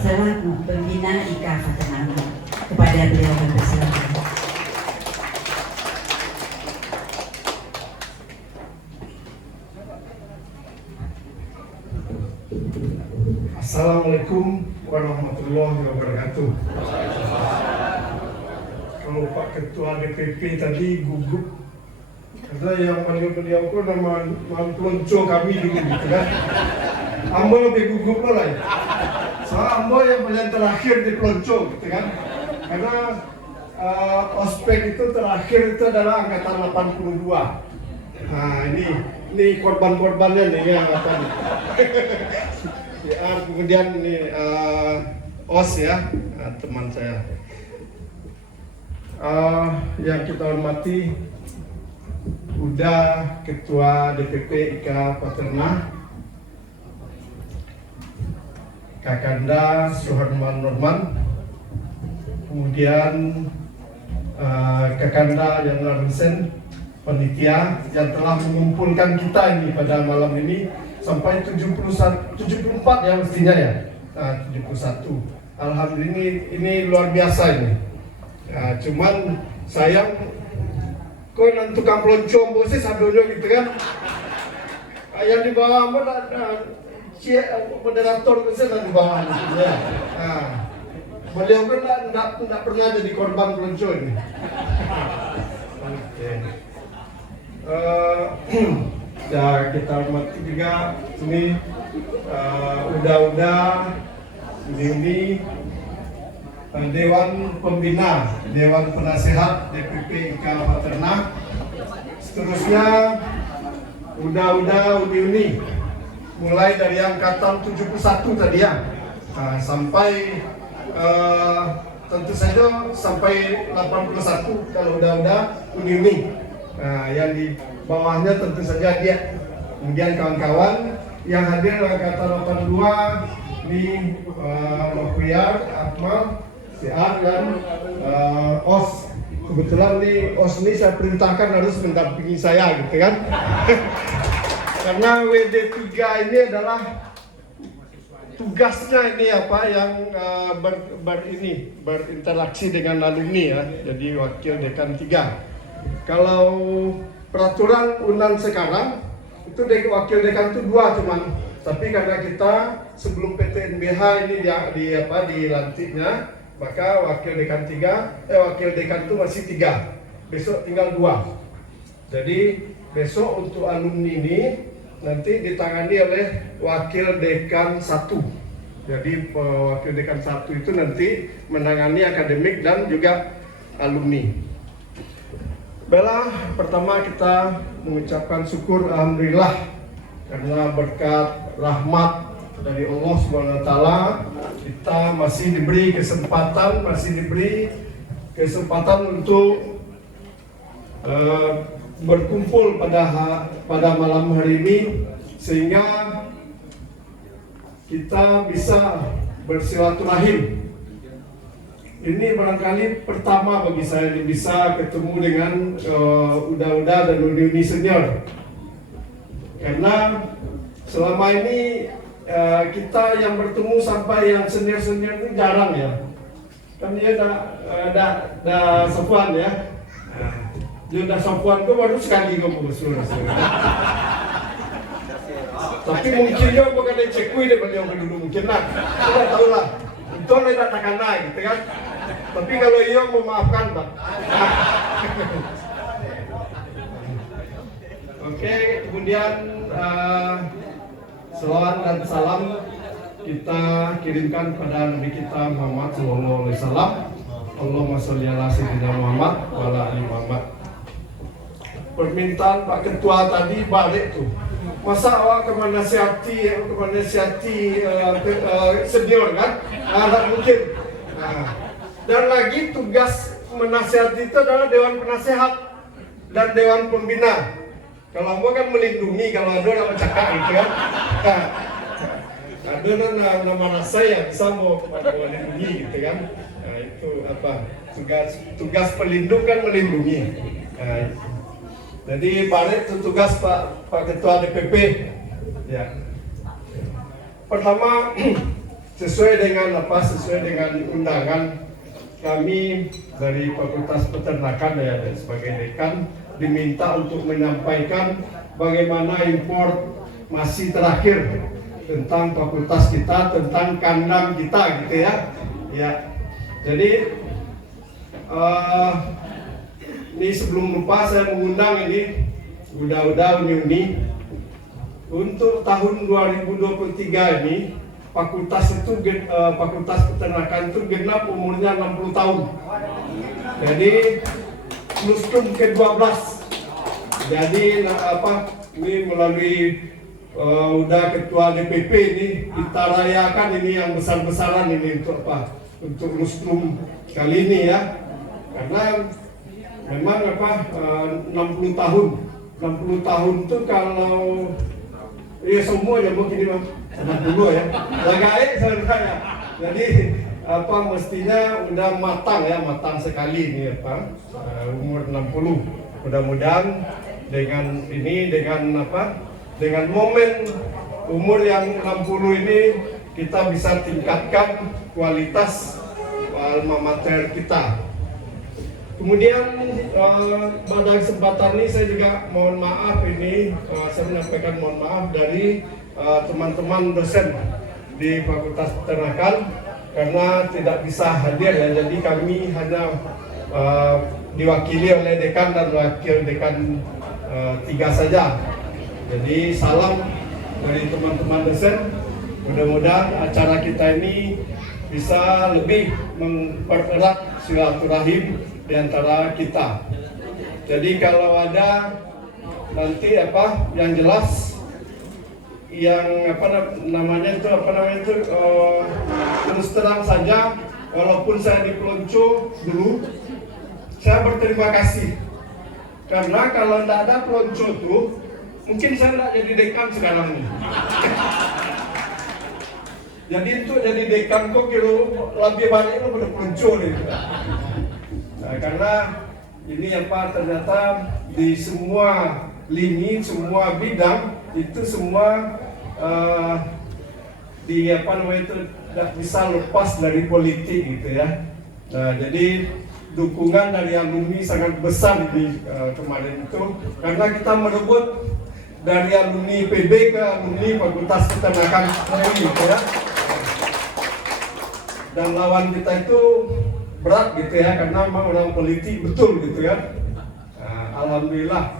selaku pembina IKA Patenama. Kepada beliau bersilakan. Assalamualaikum warahmatullahi wabarakatuh. Kalau Pak Ketua DPP tadi gugup karena yang panggil beliau itu nama pelonco kami dulu gitu kan. Ambo lebih gugup loh lah. Soalnya Ambo yang paling terakhir di pelonco gitu kan. Karena ospek itu terakhir itu adalah angkatan 82. Nah ini korban-korbannya nih yang angkatan. Ya, kemudian ini OS ya, teman saya. Yang kita hormati udah Ketua DPP IKA Paterna, Kakanda Suharman Norman, kemudian Kakanda Yanlar Hussein, panitia yang telah mengumpulkan kita ini pada malam ini sampai 74 ya mestinya ya. 71. Alhamdulillah ini luar biasa ini. Cuman sayang kok nanti tukang pelonco bosnya sadonya gitu kan. Yang di bawah moderator bisa di bawah ya. Beliau kan tidak pernah jadi korban pelonco ini. Ya kita hormati juga ini udah ini Dewan Pembina, Dewan Penasehat DPP IKA Paterna. Seterusnya udah uni mulai dari angkatan 71 tadi ya, sampai tentu saja sampai 81 kalau udah uni. Yang di bawahnya tentu saja dia. Kemudian kawan-kawan yang hadir angkatan 82 di Lokriar, Akmal, Siar dan OS. Kebetulan di OS ini saya perintahkan harus mendampingi saya gitu kan. Karena WD3 ini adalah tugasnya ini apa yang berinteraksi dengan alumni ya. Jadi wakil dekan 3. Kalau peraturan UNAN sekarang itu wakil dekan itu 2 cuman, tapi karena kita sebelum PTNBH ini dilantiknya, maka wakil dekan itu masih 3. Besok tinggal 2. Jadi besok untuk alumni ini nanti ditangani oleh wakil dekan 1. Jadi wakil dekan 1 itu nanti menangani akademik dan juga alumni. Baiklah, pertama kita mengucapkan syukur alhamdulillah karena berkat rahmat dari Allah SWT kita masih diberi kesempatan untuk berkumpul pada malam hari ini sehingga kita bisa bersilaturahim. Ini barangkali pertama bagi saya bisa ketemu dengan uda-uda dan uni senior. Karena selama ini kita yang bertemu sampai yang senior-senior ini jarang ya. Kan dia ada Sofwan ya. Dia udah Sofwan itu baru sekali ngomong seluruh. Tapi mungkin dia bukan ada cekui dia beliau dulu mungkin lah. Kita tahu lah. Itu tidak takkan naik gitu kan. Tapi kalau iya memaafkan Pak. Oke, kemudian selawat dan salam kita kirimkan pada Nabi kita Muhammad SAW. Allahumma sholli ala sayyidina Muhammad wa ala ali Muhammad. Permintaan Pak Ketua tadi balik tuh. Masa awak menasihati senior kan? Tidak mungkin. Dan lagi tugas menasihati itu adalah Dewan Penasehat dan Dewan Pembina. Kalau gua kan melindungi, kalau ada orang cakap gitu kan. Ada nama rasa yang bisa mau melindungi gitu kan. Nah itu apa? Tugas pelindung kan melindungi. Nah, jadi balik itu tugas Pak Ketua DPP. Ya. Pertama sesuai dengan undangan kami dari Fakultas Peternakan ya sebagai dekan diminta untuk menyampaikan bagaimana impor masih terakhir tentang fakultas kita, tentang kandang kita gitu ya. Ya. Jadi ini sebelum lupa saya mengundang ini udah Uni untuk tahun 2023 ini fakultas fakultas peternakan itu genap umurnya 60 tahun. Jadi lustrum ke-12. Jadi ini melalui udah ketua DPP ini kita rayakan ini yang besar-besaran ini untuk untuk lustrum kali ini ya. Karena memang 60 tahun. 60 tahun itu kalau ya semua ya mungkin ini 60 ya. Lagaik sebenarnya. Jadi mestinya udah matang sekali ini umur 60. Mudah-mudahan dengan momen umur yang 60 ini kita bisa tingkatkan kualitas alma mater kita. Kemudian pada kesempatan ini saya juga mohon maaf saya menyampaikan mohon maaf dari teman-teman dosen di Fakultas Peternakan karena tidak bisa hadir ya. Jadi kami hanya diwakili oleh dekan dan wakil dekan 3 saja. Jadi salam dari teman-teman dosen. Mudah-mudahan acara kita ini bisa lebih mempererat silaturahim di antara kita. Jadi kalau ada nanti yang jelas yang terus terang saja, walaupun saya di pelonco dulu, saya berterima kasih karena kalau tidak ada pelonco tuh mungkin saya tidak jadi dekan sekarang ini. Jadi untuk jadi dekan kok kira lebih banyak itu pada pelonco nih. Nah, karena ini ternyata di semua lini, semua bidang itu semua tidak bisa lepas dari politik gitu ya. Nah, jadi dukungan dari alumni sangat besar di kemarin itu karena kita merebut dari alumni PB ke alumni Fakultas Peternakan gitu ya. Dan lawan kita itu berat gitu ya karena memang orang politik betul gitu ya. Nah, alhamdulillah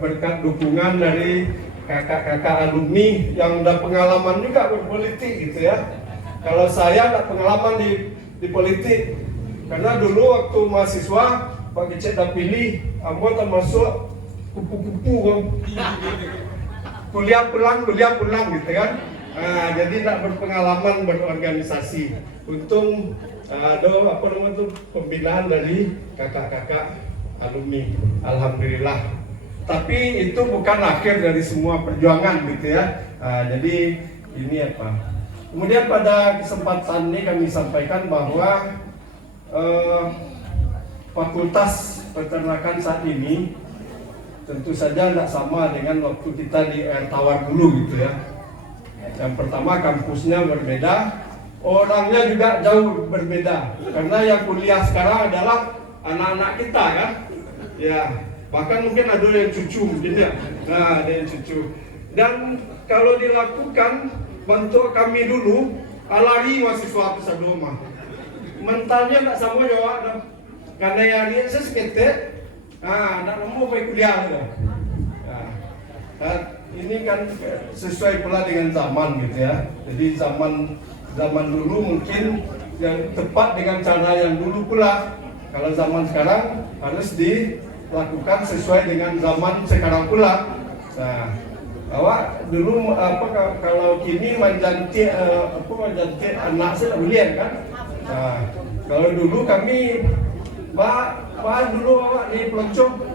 berkat dukungan dari kakak-kakak alumni yang udah pengalaman juga berpolitik gitu ya. Kalau saya ada pengalaman di politik karena dulu waktu mahasiswa Pak Kecet dah pilih, aku termasuk kupu-kupu kuliah pulang gitu kan. Nah, jadi tidak berpengalaman berorganisasi. Untung ada pembinaan dari kakak-kakak alumni. Alhamdulillah. Tapi itu bukan akhir dari semua perjuangan gitu ya. Jadi ini kemudian pada kesempatan ini kami sampaikan bahwa Fakultas Peternakan saat ini tentu saja tidak sama dengan waktu kita di Air Tawar dulu gitu ya. Yang pertama kampusnya berbeda, orangnya juga jauh berbeda. Karena yang kuliah sekarang adalah anak-anak kita kan. Ya, bahkan mungkin ada yang cucu mungkin ya. Nah, ada yang cucu. Dan kalau dilakukan bentuk kami dulu, alari mahasiswa pesadoma. Mentalnya tak sama jawab. Karena yang dia seketek, nak nemu baik kuliah gitu. Ini kan sesuai pula dengan zaman gitu ya. Jadi zaman dulu mungkin yang tepat dengan cara yang dulu pula. Kalau zaman sekarang harus dilakukan sesuai dengan zaman sekarang pula. Nah, awak dulu kalau kini menjantik anak saya belian kan. Nah, kalau dulu kami dulu awak di peloncong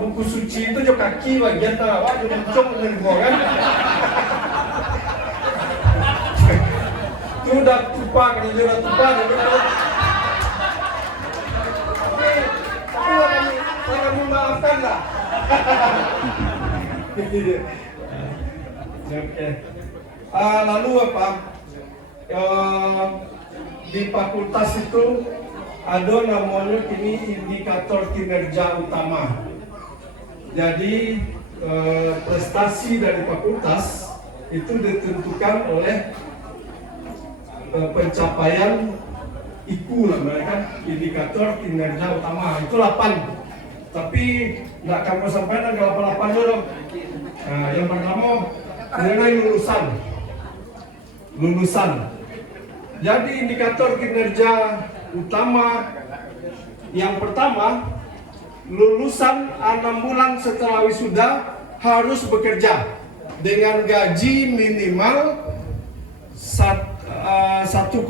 buku suci itu jo kaki bagian awak jo peloncong dengan gua kan. Itu udah tupa kan itu udah tupa tapi kami maafkan lah. Oke. Lalu apa? Di fakultas itu ada namanya kini indikator kinerja utama. Jadi prestasi dari fakultas itu ditentukan oleh pencapaian IKU lah mereka, indikator kinerja utama itu 8. Tapi nggak kamu sampaikan ke 88 dulu. Nah, yang pertama mengenai lulusan. Jadi indikator kinerja utama yang pertama, lulusan 6 bulan setelah wisuda harus bekerja dengan gaji minimal 1,2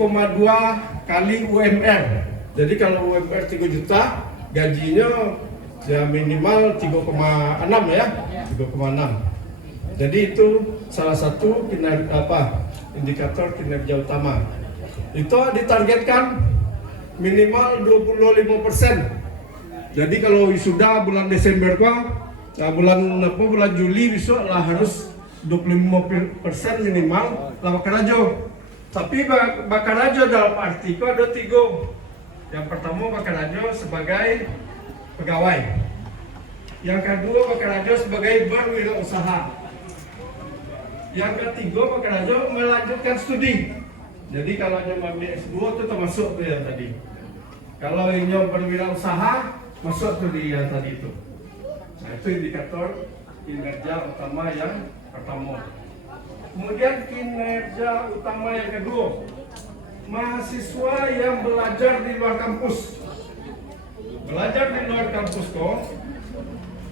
kali UMR. Jadi kalau UMR 3 juta, gajinya ya minimal 3,6 ya, 3,6. Jadi itu salah satu indikator kinerja utama. Itu ditargetkan minimal 25%. Jadi kalau wisuda bulan Desember bulan Juli besok lah harus 25% minimal lah bakarajo. Tapi bakarajo dalam arti itu ada 3. Yang pertama bakarajo sebagai pegawai. Yang kedua bakarajo sebagai berwirausaha. Yang ketiga bakarajo melanjutkan studi. Jadi kalau yang ambil S2 itu termasuk tuh yang tadi. Kalau yang berwirausaha masuk tuh di yang tadi itu. Nah, itu indikator kinerja utama yang pertama. Kemudian kinerja utama yang kedua, mahasiswa yang belajar di luar kampus. Belajar di luar kampus kok.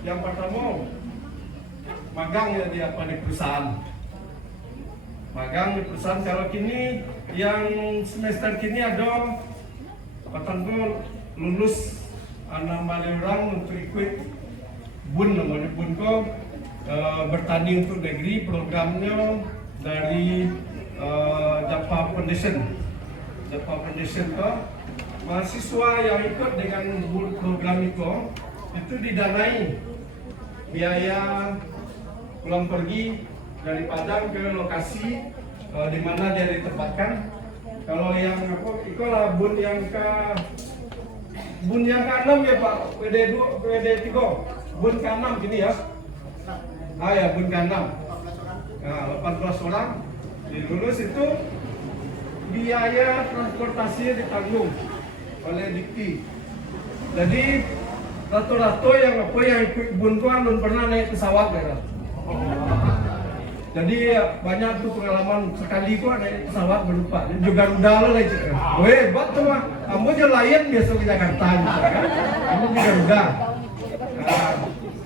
Yang pertama, magang ya di perusahaan. Magang di perusahaan. Kalau kini yang semester kini ada lulus anak orang untuk ikut BUN namanya BUN kok bertanding untuk negeri, programnya dari Japa Foundation kok. Mahasiswa yang ikut dengan program itu didanai biaya pulang pergi dari Padang ke lokasi di mana dia ditempatkan. Kalau yang itulah BUN yang ke-6 ya Pak, PD3, BUN ke-6 gini ya. Ya BUN ke-6. Nah, 18 orang dilulus itu biaya transportasi ditanggung oleh Dikti. Jadi rata-rata yang ikut BUN itu belum pernah naik pesawat ya. Jadi banyak tuh pengalaman sekali itu naik pesawat berupa juga rudal lah itu. Hebat tuh mah. Kamu aja Lion biasa ke Jakarta gitu kan. Kamu juga rudal. Nah,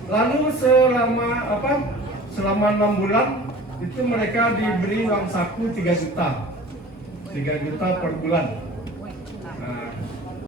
lalu selama 6 bulan itu mereka diberi uang saku 3 juta. 3 juta per bulan.